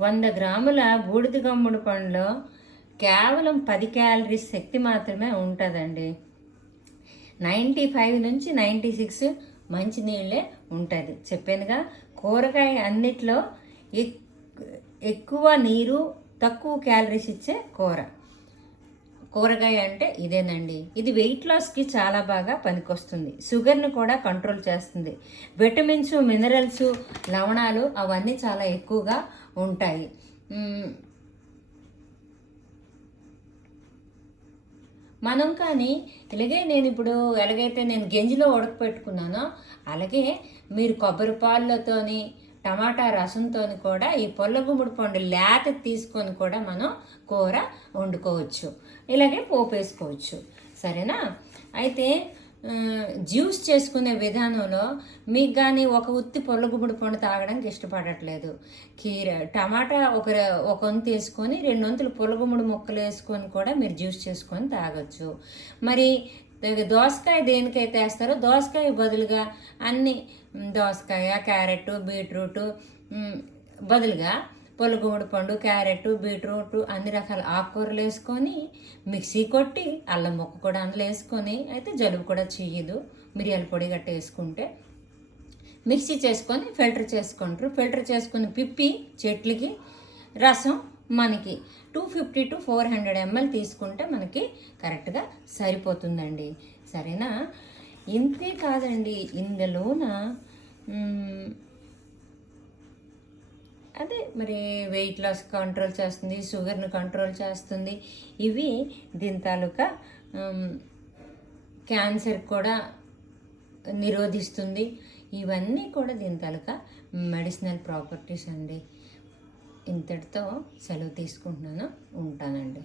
100 గ్రాముల బూడిద గుమ్మడి పండులో కేవలం 10 క్యాలరీస్ శక్తి మాత్రమే ఉంటుందండి. 95 నుంచి 96 మంచినీళ్ళే ఉంటుంది. చెప్పానుగా, కూరగాయ అన్నిట్లో ఎక్కువ నీరు తక్కువ క్యాలరీస్ ఇచ్చే కూరగాయ అంటే ఇదేనండి. ఇది వెయిట్ లాస్కి చాలా బాగా పనికొస్తుంది. షుగర్ని కూడా కంట్రోల్ చేస్తుంది. విటమిన్స్, మినరల్స్, లవణాలు అవన్నీ చాలా ఎక్కువగా ఉంటాయి. మనం కానీ నేను ఇప్పుడు ఎలాగైతే నేను గంజిలో ఉడకపెట్టుకున్నానో అలాగే మీరు కొబ్బరి పాలతోని టమాటా రసంతో కూడా ఈ పొల్లగుమ్మడి పండు లేత తీసుకొని కూడా మనం కూర వండుకోవచ్చు. ఇలాగే పోపు వేసుకోవచ్చు. సరేనా? అయితే జ్యూస్ చేసుకునే విధానంలో మీకు కానీ ఒక ఉత్తి పొల్లగుమ్మడి పండు తాగడానికి ఇష్టపడట్లేదు, టమాటా ఒక వంతు వేసుకొని 2 వంతులు పొల్లగుమ్మడి ముక్కలు వేసుకొని కూడా మీరు జ్యూస్ చేసుకొని తాగొచ్చు. మరి దోసకాయ దేనికైతే వేస్తారో దోసకాయ బదులుగా అన్ని దోసకాయ, క్యారెట్, బీట్రూట్ బదులుగా పొల్లగుమ్మడి పండు, క్యారెట్, బీట్రూట్ అన్ని రకాల ఆకుకూరలు వేసుకొని మిక్సీ కొట్టి అల్లం ముక్క కూడా అందులో వేసుకొని, అయితే జలుబు కూడా చేయదు. మిరియాల పొడి గట్ట వేసుకుంటే మిక్సీ చేసుకొని ఫిల్టర్ చేసుకుంటారు. ఫిల్టర్ చేసుకుని పిప్పి చెట్లకి రసం మనకి 250 to 400 ml తీసుకుంటే మనకి కరెక్ట్గా సరిపోతుందండి. సరేనా? ఇంతే కాదండి, ఇందులోన అదే మరి వెయిట్ లాస్ కంట్రోల్ చేస్తుంది, షుగర్ని కంట్రోల్ చేస్తుంది. ఇవి దీని తాలూకా క్యాన్సర్ కూడా నిరోధిస్తుంది. ఇవన్నీ కూడా దీని తాలూకా మెడిసినల్ ప్రాపర్టీస్ అండి. ఇంతటితో సెలవు తీసుకుంటున్నాను. ఉంటానండి.